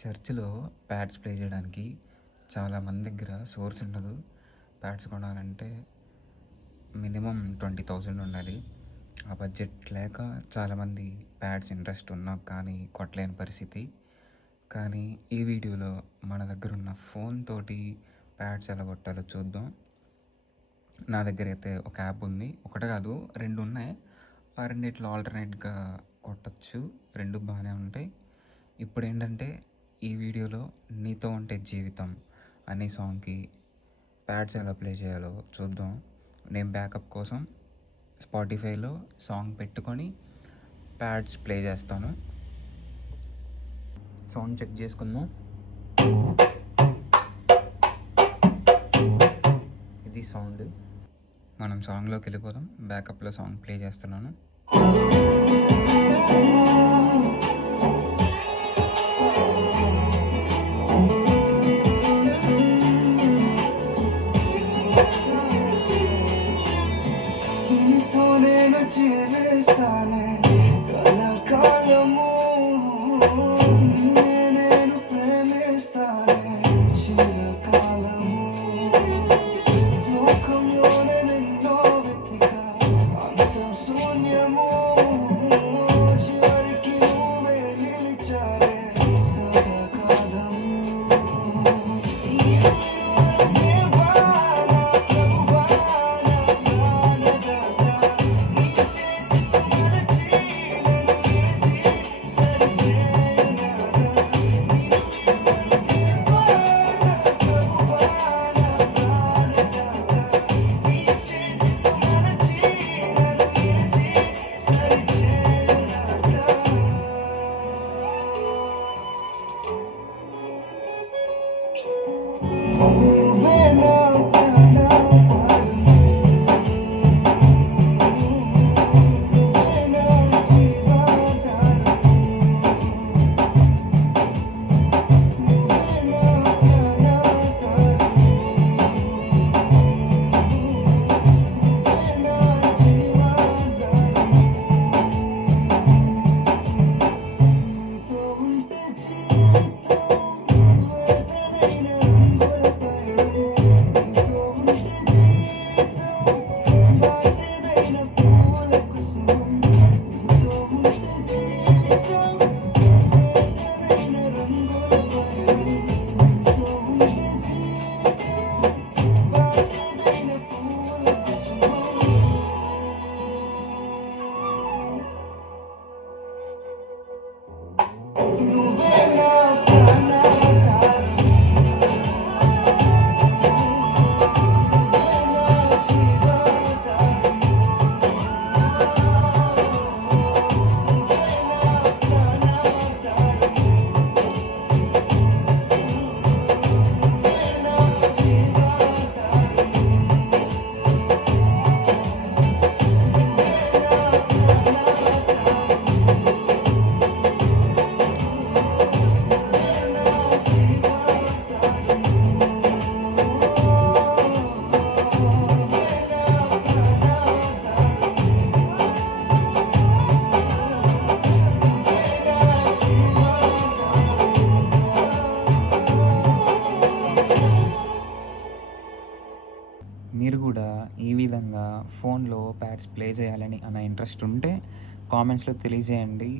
చర్చిలో pods play చేయడానికి చాలామంది దగ్గర సోర్స్ ఉండదు. ప్యాడ్స్ కొనాలంటే మినిమమ్ 20,000 ఉండాలి. ఆ బడ్జెట్ లేక చాలామంది ప్యాడ్స్ ఇంట్రెస్ట్ ఉన్నా కానీ కొట్టలేని పరిస్థితి. కానీ ఈ వీడియోలో మన దగ్గర ఉన్న ఫోన్ తోటి ప్యాడ్స్ ఎలా కొట్టాలో చూద్దాం. నా దగ్గర అయితే ఒక యాప్ ఉంది. ఒకటి కాదు రెండు ఉన్నాయి. ఆ రెండిట్లో ఆల్టర్‌నేట్‌గా కొట్టచ్చు రెండు బాగానే ఉంటాయి. ఇప్పుడు ఏంటంటే ఈ వీడియోలో 'నీతో ఉంటే జీవితం' అనే సాంగ్‌కి ప్యాడ్స్ ఎలా ప్లే చేయాలో చూద్దాం. నేను బ్యాకప్ కోసం స్పాటిఫైలో సాంగ్ పెట్టుకొని ప్యాడ్స్ ప్లే చేస్తాను. సౌండ్ చెక్ చేసుకుందాం. ఇది సౌండ్. మనం సాంగ్‌లోకి వెళ్ళిపోదాం. బ్యాకప్‌లో సాంగ్ ప్లే చేస్తున్నాను. జీవిస్తానే కలకాలము. 红。నా మీరు కూడా ఈ విధంగా ఫోన్‌లో ప్యాడ్స్ ప్లే చేయాలని అన్న ఇంట్రెస్ట్ ఉంటే కామెంట్స్‌లో తెలియజేయండి.